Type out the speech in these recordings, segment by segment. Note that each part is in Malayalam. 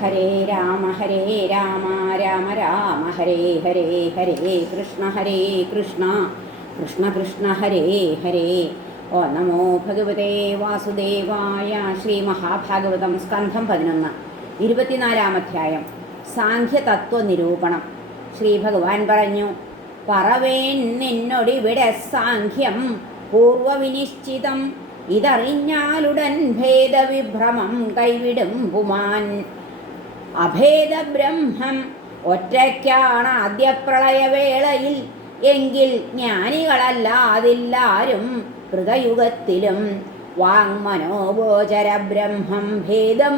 ഹരേ രാമ രാമ രാമ ഹരേ ഹരേ ഹരേ കൃഷ്ണ കൃഷ്ണ കൃഷ്ണ ഹരേ ഹരേ. ഓ നമോ ഭഗവതേ വാസുദേവായ. ശ്രീ മഹാഭാഗവതം സ്കന്ധം 11 24-ാം അധ്യായം. സാഖ്യതത്വ നിരൂപണം. ശ്രീ ഭഗവാൻ പറഞ്ഞു: പറവേൻ നിന്നൊടിവിടെ സാഖ്യം പൂർവവിനിശ്ചിതം. ഇതറിഞ്ഞാലുടൻ ഭേദവിഭ്രമം കൈവിടും പുമാൻ. അഭേദബ്രഹ്മം ഒറ്റയ്ക്കാണ് ആദ്യപ്രളയവേളയിൽ. എങ്കിൽ ജ്ഞാനികളല്ലാതില്ലാരും കൃതയുഗത്തിലും. വാങ്മനോഗോചര ബ്രഹ്മം ഭേദം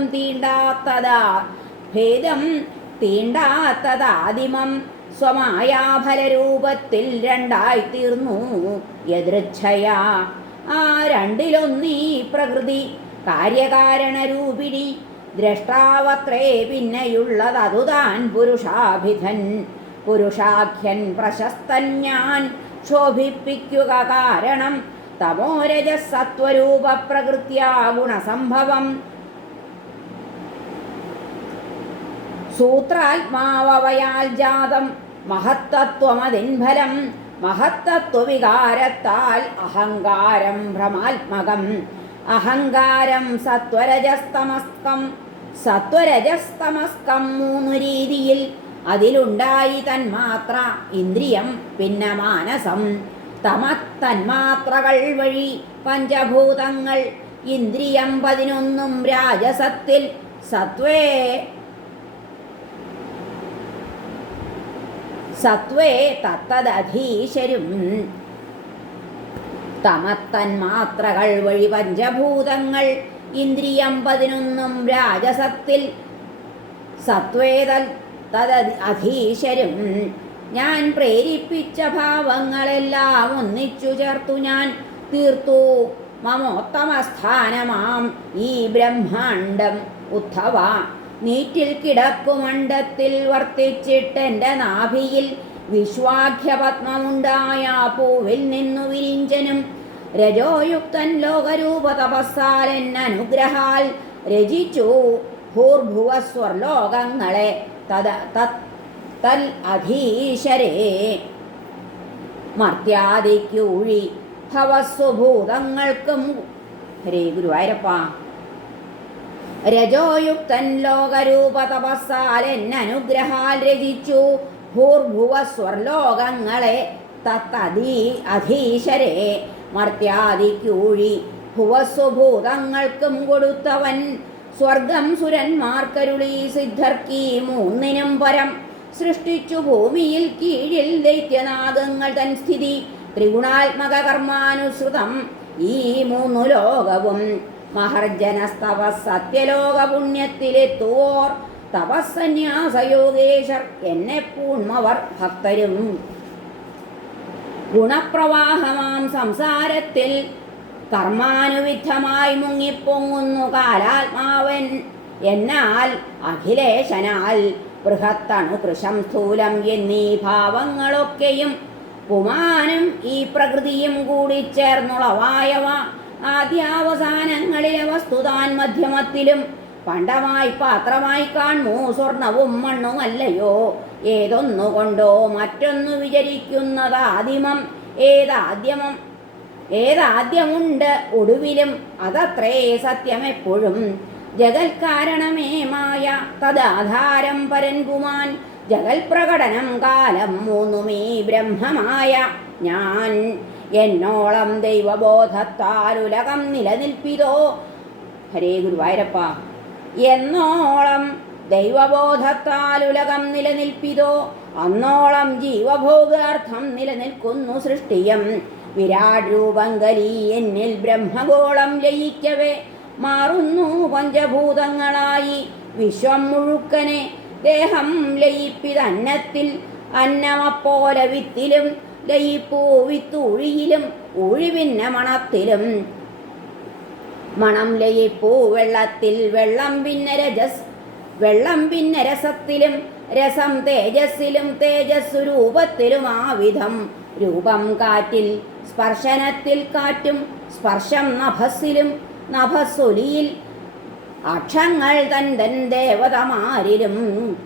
തീണ്ടാത്തതാദിമം സ്വമായാഫലരൂപത്തിൽ രണ്ടായി തീർന്നു യദൃച്ഛയാ. ആ രണ്ടിലൊന്നീ പ്രകൃതി കാര്യകാരണരൂപിണി. ദ്രഷ്ടാവത്രേ പിന്നെയുള്ളതതുതാൻ പുരുഷാഭിധൻ. പുരുഷാഖ്യൻ പ്രശസ്തൻ ഞാൻ ശോഭിപ്പിക്കുക കാരണം. തമോരജസത്വരൂപ പ്രകൃത്യാ ഗുണസംഭവം. സൂത്രാത്മാവയാൽ ജാതം മഹത്തത്വമതിൻ ഫലം. മഹത്തത്വവികാരത്താൽ അഹങ്കാരം ഭ്രമാത്മകം. അഹങ്കാരം സത്വരജസ്തമസ്കം 3 രീതിയിൽ. അതിലുണ്ടായി തന്മാത്ര ഇന്ദ്രിയം പിന്നെ മാനസം. തന്മാത്രകൾ വഴി പഞ്ചഭൂതങ്ങൾ. ഇന്ദ്രിയം 11 രാജസത്തിൽ. സത്വേ തത്തദധീശരും. തമത്തന്മാത്രകൾ വഴി പഞ്ചഭൂതങ്ങൾ. ഇന്ദ്രിയം 11 രാജസത്തിൽ. സത്വേതൽ അധീശരും. ഞാൻ പ്രേരിപ്പിച്ച ഭാവങ്ങളെല്ലാം ഒന്നിച്ചു ചേർത്തു ഞാൻ തീർത്തു മമോത്തമസ്ഥാനമാം ഈ ബ്രഹ്മാണ്ടം. ഉദ്ധവ, നീറ്റിൽ കിടപ്പുമണ്ഡത്തിൽ വർത്തിച്ചിട്ടെൻ്റെ നാഭിയിൽ വിശ്വാഖ്യപത്മമുണ്ടായ പൂവിൽ നിന്നു വിരിഞ്ചനും. രജോയുക്തൻ ലോകരൂപ തപസ്സാൽ എന്നനുഗ്രഹാൽ രചിച്ചു ഭൂർഭുവസ്വർലോകങ്ങളെ. തൽ അധീശരേ മർത്യാദിക്കൂഴി ഭവസ്വഭൂതങ്ങൾക്കും. ഹരേ ഗുരുവായൂരപ്പ. രജോയുക്തൻ ലോകരൂപ തപസ്സാൽ എന്നനുഗ്രഹാൽ രചിച്ചു ഭൂർഭുവസ്വർലോകങ്ങളെ. അധീശരേ മർത്യാദിക്കൂഴി ഭുവസ്വഭൂതങ്ങൾക്കും കൊടുത്തവൻ. സ്വർഗം സുരന്മാർക്കരുളി സിദ്ധർക്കീ 3 പരം. സൃഷ്ടിച്ചു ഭൂമിയിൽ കീഴിൽ ദൈത്യനാഗങ്ങൾ തൻ സ്ഥിതി. ത്രിഗുണാത്മക കർമാനുസൃതം ഈ 3 ലോകവും. മഹർജനസ്തവ സത്യലോക പുണ്യത്തിലെത്തുവോർ തപസ്സന്യാസയോഗേശർ എന്നെ പൂൺമവർ ഭക്തരും. ഗുണപ്രവാഹമാം സംസാരത്തിൽ കർമാനുവിദ്ധമായി മുങ്ങിപ്പൊങ്ങുന്നു കാലാത്മാവൻ. എന്നാൽ അഖിലേശനാൽ ബൃഹത്തണു കൃശം സ്ഥൂലം എന്നീ ഭാവങ്ങളൊക്കെയും പുമാനും ഈ പ്രകൃതിയും കൂടി ചേർന്നുളവായവ. ആദ്യാവസാനങ്ങളിലെ വസ്തുതാൻ മധ്യമത്തിലും. പണ്ടമായി പാത്രമായി കാൺമൂ സ്വർണവും മണ്ണുമല്ലയോ. ഏതൊന്നുകൊണ്ടോ മറ്റൊന്നു വിചരിക്കുന്നതാദിമം. ഏതാദ്യമുണ്ട് ഒടുവിലും. അതത്രേ സത്യമെപ്പോഴും. ജഗൽക്കാരണമേ മായ തദാധാരം പരൻകുമാൻ. ജഗൽ പ്രകടനം കാലം 3 ബ്രഹ്മമായ ഞാൻ. എന്നോളം ദൈവബോധത്താലുലകം നിലനിൽപ്പിതോ. ഹരേ ഗുരുവായൂരപ്പ. എന്നോളം ദൈവബോധത്താലുലകം നിലനിൽപ്പിതോ അന്നോളം ജീവഭോഗാർത്ഥം നിലനിൽക്കുന്നു സൃഷ്ടിയം. വിരാട് രൂപങ്കലി എന്നിൽ ബ്രഹ്മഗോളം ലയിക്കവേ മാറുന്നു പഞ്ചഭൂതങ്ങളായി വിശ്വം മുഴുക്കനെ. ദേഹം ലയിപ്പിതന്നത്തിൽ അന്നമപ്പോലെ വിത്തിലും. ലയിപ്പൂ വിത്തൂഴിയിലും ഊഴി പിന്നെ മണത്തിലും. മണം ലയിപ്പൂ വെള്ളത്തിൽ. വെള്ളം പിന്നെ രസത്തിലും. രസം തേജസ്സിലും. തേജസ്സു രൂപത്തിലും. ആവിധം രൂപം കാറ്റിൽ. സ്പർശനത്തിൽ കാറ്റും. സ്പർശം നഭസ്സിലും. നഭസ്സൊലിയിൽ. അക്ഷങ്ങൾ തൻ ദേവതമാരിലും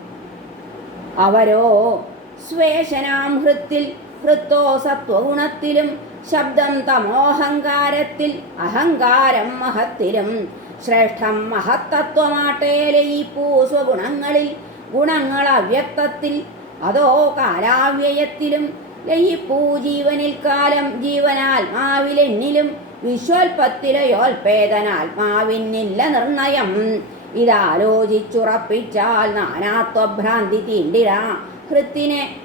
അവരോ സ്വേഷനാം ഹൃത്തിൽ ഹൃത്തോ സത്വഗുണത്തിലും ശബ്ദം തമോഹങ്കാരത്തിൽ അഹങ്കാരം മഹത്തിലും ശ്രേഷ്ഠം മഹത്തത്വമാട്ടേ ലയിപ്പൂ സ്വഗുണങ്ങളിൽ ഗുണങ്ങൾ അവ്യക്തത്തിൽ അതോ കാലാവ്യയത്തിലും ലയിപ്പൂ ജീവനിൽ കാലം ജീവനാത്മാവിലെണ്ണിലും വിശ്വൽപ്പത്തിലയോൽപേതനാത്മാവിനില്ല നിർണയം ഇതാലോചിച്ചുറപ്പിച്ചാൽ നാനാത്വഭ്രാന്തി തീണ്ടിര ഹൃത്തിനെ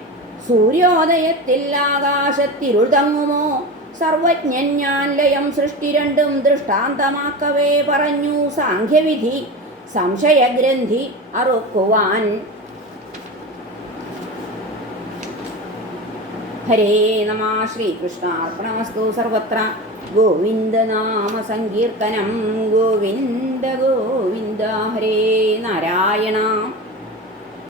സൂര്യോദയത്തിൽ ആകാശത്തിരുൾ തങ്ങുമോ സർവജ്ഞൻ ഞാൻ ലയം സൃഷ്ടി രണ്ടും ദൃഷ്ടാന്തമാക്കവേ പറഞ്ഞു സാഖ്യവിധി സംശയഗ്രന്ഥി അറുക്കുവാൻ. ഹരേ നമ. ശ്രീകൃഷ്ണാർപ്പണമസ്തു. സർവത്ര ഗോവിന്ദനാമ സങ്കീർത്തനം. ഗോവിന്ദ ഗോവിന്ദ. ഹരേ നാരായണ.